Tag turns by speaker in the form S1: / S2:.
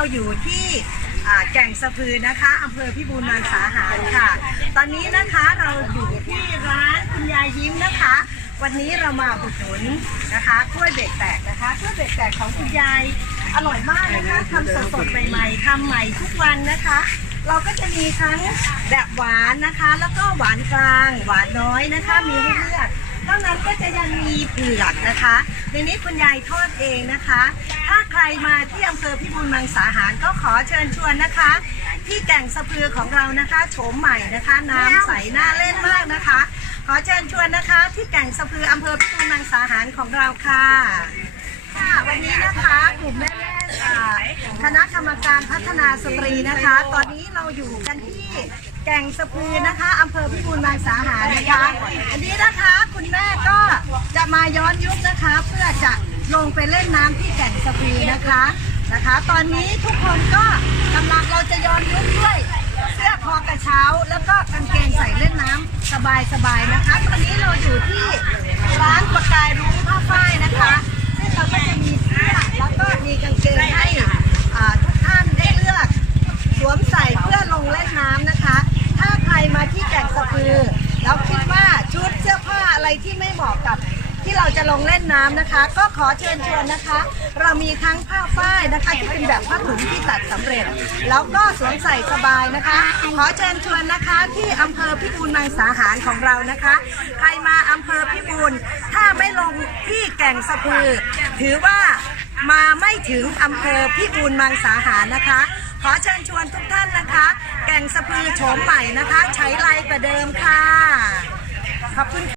S1: ราอยู่ที่แก่งสะพือนะคะอำเภอพิบูลมังสาหารค่ะ ตอนนี้นะคะเราอยู่ที่ร้านคุณยายยิ้มนะคะ วันนี้เรามาอุดหนุนนะคะกล้วยเบรกแตกนะคะกล้วยเบรกแตกของคุณยายอร่อยมากนะคะทำสดๆใหม่ๆทำใหม่ทุกวันนะคะ เราก็จะมีทั้งแบบหวานนะคะ แล้วก็หวานกลางหวานน้อยนะคะมีให้เลือก จะยังมีเผือกนะคะในนี้คุณยายทอดเองนะคะ ถ้าใครมาที่อำเภอพิบูลมังสาหารก็ขอเชิญชวนนะคะ ที่แก่งสะพือของเรานะคะโฉมใหม่นะคะ น้ำใสน่าเล่นมากนะคะ ขอเชิญชวนนะคะ ที่แก่งสะพืออำเภอพิบูลมังสาหารของเราค่ะค่ะวันนี้นะคะกลุ่มแม่แม่คณะกรรมการพัฒนาสตรีนะคะ ตอนนี้เราอยู่กันที่แก่งสะพือนะคะอำเภอพิบูลมังสาหารนะคะ มาย้อนยุคนะคะ เพื่อจะลงไปเล่นน้ำที่แก่งสะพือนะคะนะคะ ตอนนี้ทุกคนก็กำลังเราจะย้อนยุคด้วยเสื้อคอกระเช้า แล้วก็กางเกงใส่เล่นน้ำสบายๆนะคะ ตอนนี้เราอยู่ที่ร้านประกายรุ้งผ้าฝ้ายนะคะ ซึ่งเราก็จะมีเสื้อแล้วก็มีกางเกงให้อ่าทุกท่านได้เลือกสวมใส่เพื่อลงเล่นน้ำนะคะ ถ้าใครมาที่แก่งสะพือแล้วคิดว่าชุดเสื้อผ้าอะไรที่ไม่เหมาะกับที่เรา จะลงเล่นน้ำนะคะ ก็ขอเชิญชวนนะคะ เรามีทั้งผ้าฝ้ายนะคะที่เป็นแบบผ้าถุงที่ตัดสำเร็จ แล้วก็สวมใส่สบายนะคะ ขอเชิญชวนนะคะที่อำเภอพิบูลมังสาหารของเรานะคะ ใครมาอำเภอพิบูลถ้าไม่ลงที่แก่งสะพือ ถือว่ามาไม่ถึงอำเภอพิบูลมังสาหารนะคะ ขอเชิญชวนทุกท่านนะคะ แก่งสะพือโฉมใหม่นะคะ ใช้ไรกว่าเดิมค่ะขอบคุณค่ะ